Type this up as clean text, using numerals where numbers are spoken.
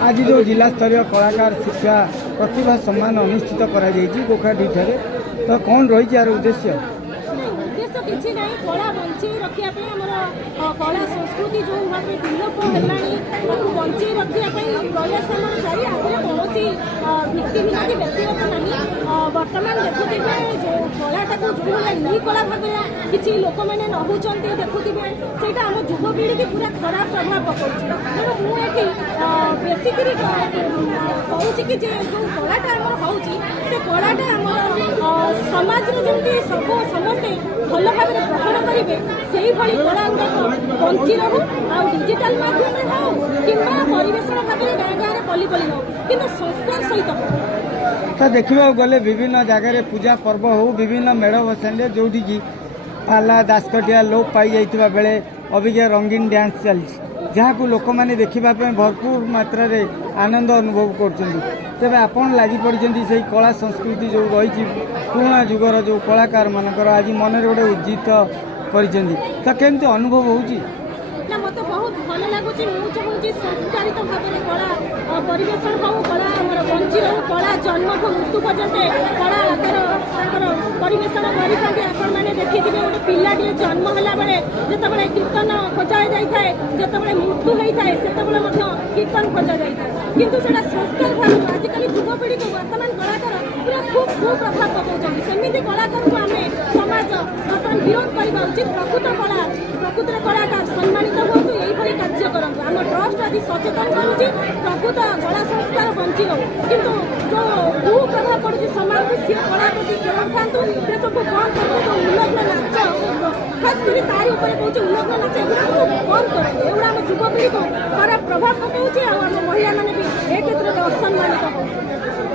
आज जो जिला स्तरीय कलाकार शिक्षा प्रतिभा सम्मान अनुष्ठित करा गोखाडी तो कौन रही यार उद्देश्य किसी ना कला बंचे रखापी कला संस्कृति जो भाव विलोप है बंचे रखापी प्रयास जारी आगे कौन भित्तिमिनति व्यक्तिगत ना बर्तमान देखुवे जो कलाटा जो नी कला भाव किसी लोक मैंने नहुंटे देखुवे से आम युवपीढ़ी की पूरा खराब प्रभाव पकाऊँ तेणु मुझे बेसिक कहूँ कि जो कलाटा आम हो कलाटा आम समाज जमी सब समस्ते भल भाव ग्रहण करेंगे से भाई कला गुड़ाक बंची रहू आ डिजिटाल माध्यम हो कि परिवेशन भाव गाँ गाँव पली पली हो कि संस्कार सहित तो देखा गले विभिन्न जगह पूजा पर्व हो विभिन्न मेढ़ बसाइले जो आला दासकटिया लोप पाई जाइथिबा बेले अभिज्ञ रंगीन डांस चलछि जहाँ को लोक मैंने देखा भरपूर मात्रा रे आनंद अनुभव कर तेज आपन लगी पड़ी से कला संस्कृति जो रही पुराना जुगर जो कलाकार मानकर आज मन गोटे उज्जित कर केमती अनुभव होची ना मत बहुत भल लगुच मुझे संस्कारित भाव में कला परिवेशन हो कला बंची रहू कला जन्म को मृत्यु पर्यंत कला परिवेशन मैंने देखिए गोटे पिलाटे जन्म है बेले जिते कीर्तन खोजा जाए जिते मृत्यु होता है से कीर्तन खोजा जाए किंतु से संस्कार भाव आजिकल युवपीढ़ी को वर्तमान कलाकार पूरा खूब कुप्रभाव पकाउछन सेमिति कलाकार को आम समाज बर्तमान विरोध करवा उचित प्रकृत कलाकार सम्मानित हूँ यही कार्य करूँ आम ट्रस्ट आज सचेतन करुच्ची प्रकृत कला संस्कार बंची रो किंतु जो कुप्रभाव पड़ुଛି समाज को सी कला प्रति स्नेह था से सब बंद कर जो उल्लग्न नाच खास कर तारी कहूँ उल्लग्न नाच एगुड़ा बंद कर एगुड़ा आम युवपीढ़ी को खराब प्रभाव पकाउछि आम महिला मैंने भी ए क्षेत्र में असम्मानित हो